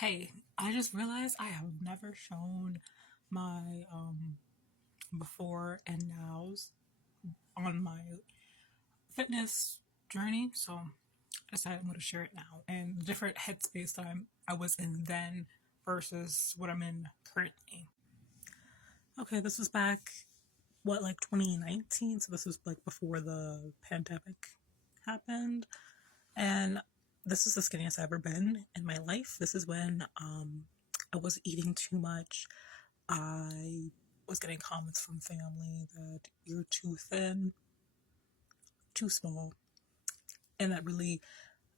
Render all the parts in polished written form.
Hey, I just realized I have never shown my before and nows on my fitness journey, so I decided I'm going to share it now and the different headspace that I was in then versus what I'm in currently. Okay, this was back like 2019, so this was like before the pandemic happened, and this is the skinniest I've ever been in my life. This is when I was eating too much. I was getting comments from family that you're too thin, too small, and that really,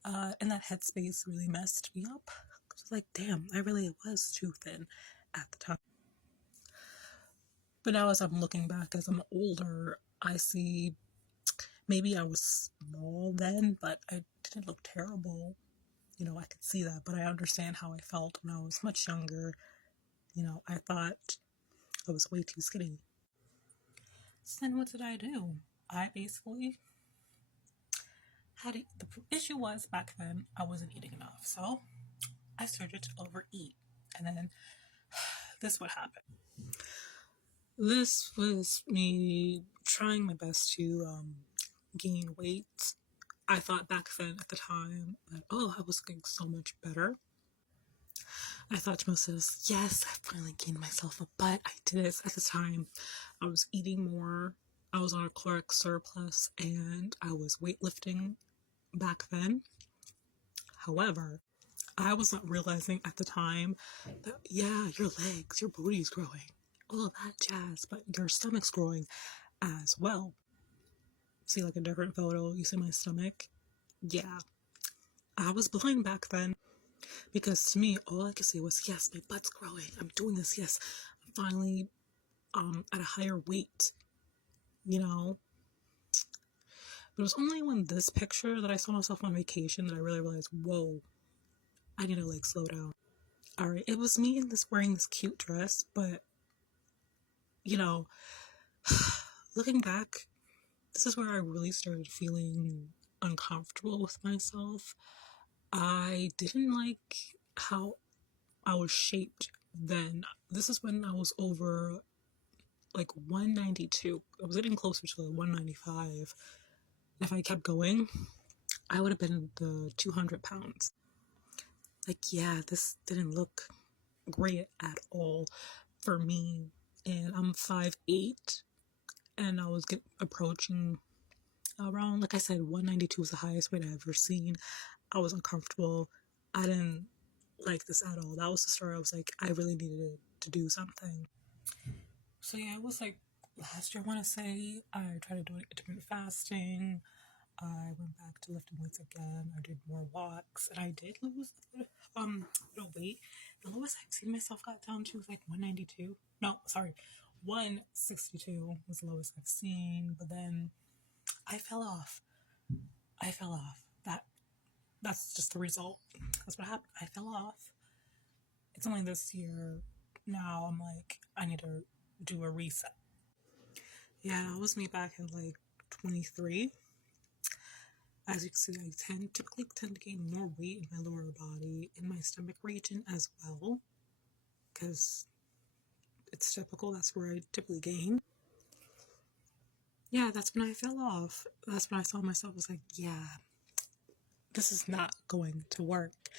and that headspace really messed me up. I was like, damn, I really was too thin at the time. But now, as I'm looking back, as I'm older, I see maybe I was small then, but I didn't look terrible. I could see that, but I understand how I felt when I was much younger. I thought I was way too skinny. So then what did I do? I basically the issue was back then I wasn't eating enough, so I started to overeat, and then this would happen. This was me trying my best to gain weight. I thought back then at the time that I was looking so much better. I thought to myself, yes, I finally gained myself a butt. I did it. At the time, I was eating more. I was on a caloric surplus, and I was weightlifting back then. However, I wasn't realizing at the time that, yeah, your legs, your booty's growing, all of that jazz, but your stomach's growing as well. See, like a different photo, you see my stomach? Yeah. I was blind back then because to me, all I could say was, yes, my butt's growing. I'm doing this. Yes, I'm finally at a higher weight, you know? But it was only when this picture that I saw myself on vacation that I really realized, whoa, I need to like slow down. Alright, it was me in this wearing this cute dress, but you know, looking back, this is where I really started feeling uncomfortable with myself. I didn't like how I was shaped then. This is when I was over like 192. I was getting closer to like 195. If I kept going, I would have been the 200 pounds. Like, yeah, this didn't look great at all for me. And I'm 5'8", and I was approaching around, like I said, 192 was the highest weight I've ever seen. I was uncomfortable. I didn't like this at all. That was the story. I was like, I really needed to do something. So yeah, it was like last year, I want to say. I tried to do intermittent fasting. I went back to lifting weights again. I did more walks, and I did lose a bit of weight. The lowest I've seen myself got down to was like 192. No, sorry, 162 was the lowest I've seen. But then I fell off. I fell off. That's just the result. That's what happened. I fell off. It's only this year now. I'm like, I need to do a reset. Yeah, it was me back in like 23. As you can see, I typically tend to gain more weight in my lower body, in my stomach region as well, because it's typical. That's where I typically gain. Yeah, that's when I fell off. That's when I saw myself. I was like, yeah, this is not going to work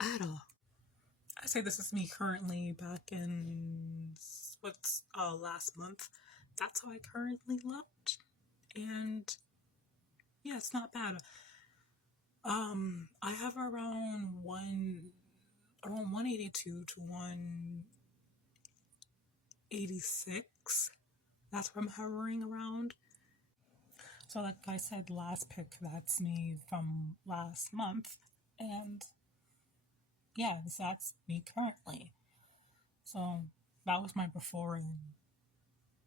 at all. I say this is me currently back in last month. That's how I currently looked, and yeah, it's not bad. I have around 182 to 186. That's where I'm hovering around. So like I said, last pic, that's me from last month, and yeah, that's me currently. So that was my before and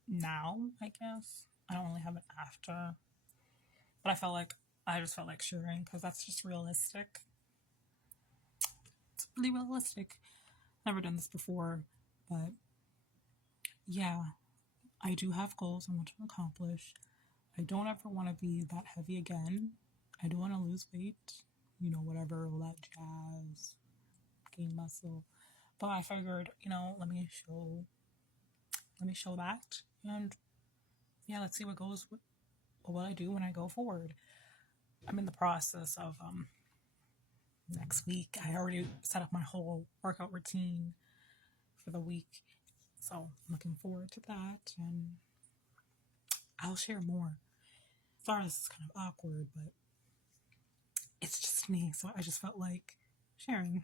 now, I guess. I don't really have an after, but I just felt like sharing because that's just realistic. It's really realistic. Never done this before, but yeah, I do have goals I want to accomplish. I don't ever want to be that heavy again. I do want to lose weight, whatever, all that jazz. gain muscle. But I figured, let me show that, and yeah, let's see what goes with what I do when I go forward. I'm in the process of next week. I already set up my whole workout routine for the week, so I'm looking forward to that, and I'll share more. Sorry, this is kind of awkward, but it's just me, so I just felt like sharing.